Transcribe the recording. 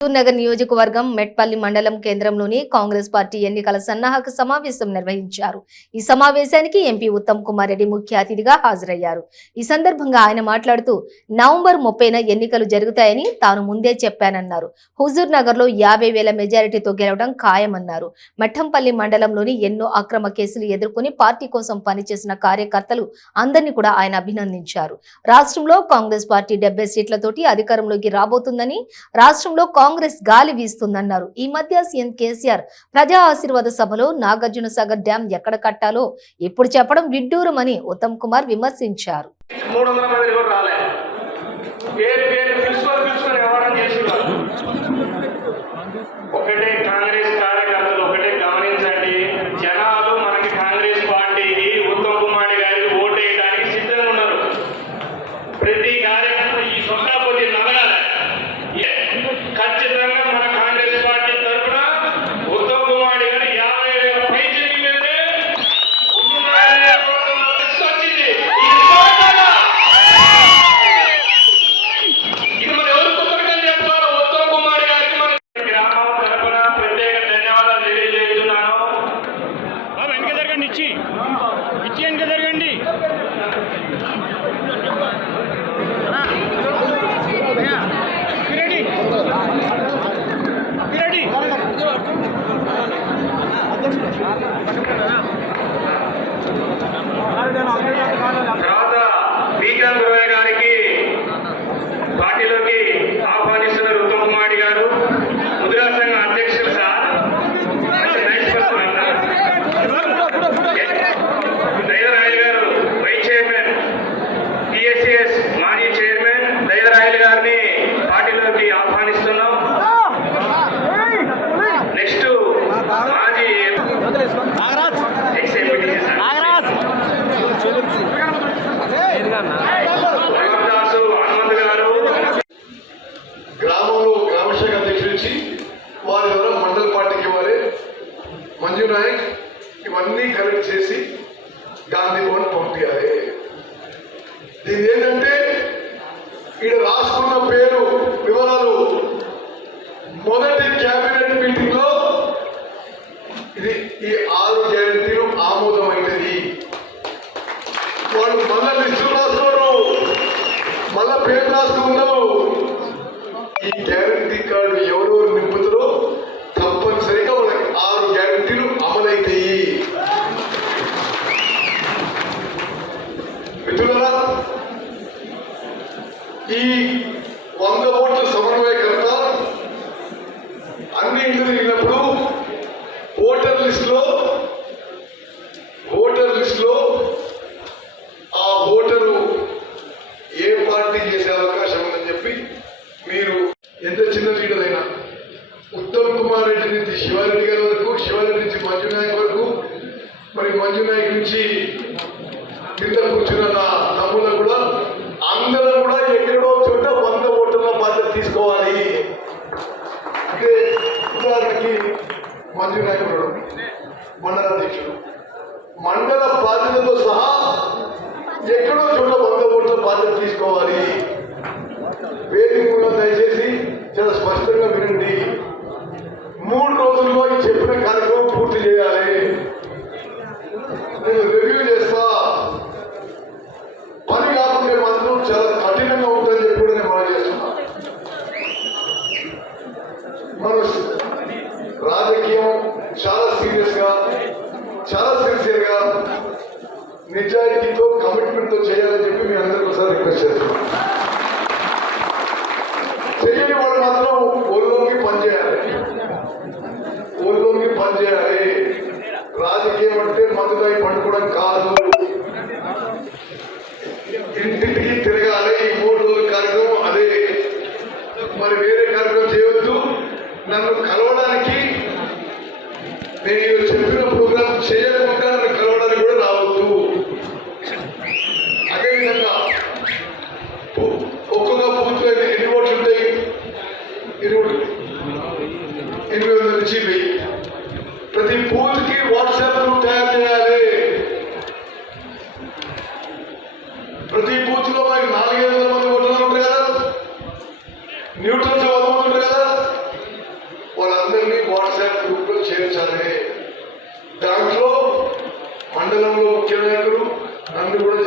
నగర్ నియోజకవర్గం మెట్పల్లి మండలం కేంద్రంలోని కాంగ్రెస్ పార్టీ ఎన్నికల సన్నాహక సమావేశం నిర్వహించారు. ఈ సమావేశానికి ఎంపీ ఉత్తమ్ కుమార్ రెడ్డి ముఖ్య అతిథిగా హాజరయ్యారు. ఈ సందర్భంగా ఆయన మాట్లాడుతూ నవంబర్ 30న ఎన్నికలు జరుగుతాయని తాను ముందే చెప్పానన్నారు. హుజూర్ నగర్ లో 50,000 మెజారిటీతో గెలవడం ఖాయమన్నారు. మఠంపల్లి మండలంలోని ఎన్నో అక్రమ కేసులు ఎదుర్కొని పార్టీ కోసం పనిచేసిన కార్యకర్తలు అందరినీ కూడా ఆయన అభినందించారు. రాష్ట్రంలో కాంగ్రెస్ పార్టీ 70 సీట్లతోటి అధికారంలోకి రాబోతుందని, రాష్ట్రంలో కాంగ్రెస్ గాలి వీస్తుందన్నారు. ఈ మధ్య సీఎం కేసీఆర్ ప్రజా ఆశీర్వాద సభలో నాగార్జున సాగర్ డ్యాం ఎక్కడ కట్టాలో ఇప్పుడు చెప్పడం విడ్డూరమని ఉత్తమ్ కుమార్ విమర్శించారు. గారికి పార్టీలోకి ఆహ్వానిస్తున్నారు ఉత్తమ్ కుమార్ గారు. ముద్రా సంఘ అధ్యక్షులు సార్ దైవరాయలు గారు, వైస్ చైర్మన్, టిఎస్సిఎస్ మాజీ చైర్మన్ దైవరాయలు గారిని పార్టీలోకి ఆహ్వానిస్తున్నాం. నెక్స్ట్ మాజీ గ్రామంలో గ్రామశాఖ అధ్యక్షుడు ఇచ్చి వారి ద్వారా మండల పార్టీకి ఇవ్వాలి. మంజు నాయక్ ఇవన్నీ కలెక్ట్ చేసి గాంధీ భవన్ పంపించాలి. దీని ఏంటంటే ఇక్కడ రాసుకున్న పేరు వివరాలు మొదటి క్యాబినెట్ మీటింగ్ లో ఇది ఈ 6 గ్యారెంటీలు ఆమోదమైనది. వాళ్ళు మళ్ళా లిస్టులు రాసుకోరు, మళ్ళా పేరు రాసుకున్నారు. ఈ గ్యారెంటీ కార్డు ఎవరెవరు నింపుతారో తప్పనిసరిగా వాళ్ళకి 6 గ్యారెంటీలు అమలైతాయి. మిత్రులారా, ఈ 100 ఓట్ల సమన్వయకర్త అన్ని ఇంటి తిరిగినప్పుడు ఓటర్ లిస్ట్ లో ఆ ఓటరు ఏ పార్టీ చేసే అవకాశం ఉందని చెప్పి, మీరు ఎంత చిన్న లీడర్ అయినా ఉత్తమ్ కుమార్ రెడ్డి నుంచి శివారెడ్డి గారి వరకు, శివారెడ్డి నుంచి మంజు నాయక్ వరకు, మరి మంజు నాయక్ నుంచి కింద కూర్చున్న నా తమ్ముళ్ళ కూడా అందరూ కూడా ఎక్కడో చోట 100 ఓట్ల బాధ్యత తీసుకోవాలి. అంటే ఉదాహరణకి మంజు నాయకుడు మండల అధ్యక్షుడు, మండల బాధ్యతతో సహా ఎక్కడో చోట 100 ఓట్ల బాధ్యత తీసుకోవాలి. వేదికలో దయచేసి చాలా స్పష్టంగా వినండి. 3 రోజుల్లో ఈ చెప్పిన కార్యక్రమం పూర్తి చేయాలి. నేను రివ్యూ చేస్తా. పని కాకుండా మాత్రం చాలా కఠినంగా ఉంటుందని చెప్పి కూడా నేను మనం చేస్తున్నా. మన రాజకీయం చాలా సీరియస్ గా, చాలా సిన్సియర్ గా, నిజాయితీతో, కమిట్మెంట్ తో చేయాలని చెప్పి మీ అందరికీ ఒకసారి రిక్వెస్ట్ చేస్తున్నాను. చెయ్యని వాళ్ళు మాత్రం ఒళ్ళోకి పనిచేయాలి. రాజకీయం అంటే మందుదాయి పండుకోవడం కాదు. ఇంటింటికి తిరగాలి. ఈ 3 రోజుల కార్యక్రమం అదే. మరి వేరే కార్యక్రమం చేయవద్దు. నన్ను కలవడానికి, నేను చెప్పిన ప్రోగ్రాం చేయకుండా నన్ను కలవడానికి కూడా రావద్దు. అదేవిధంగా ఒక్కొక్క బూత్ లో ఎన్ని ఓట్లు ఉంటాయి? 800 నుంచి 1000. ప్రతి బూత్ కి వాట్సాప్ గ్రూప్ తయారు చేయాలి. ప్రతి బూత్ లో మనకి 400-500 మంది ఓటర్లు ఉంటారు కదా, న్యూట్రల్స్ 100 మంది ఉంటారు కదా. వాట్సాప్ గ్రూప్ లో చేర్చాలి. దాంట్లో మండలంలో ముఖ్య నాయకులు నన్ను కూడా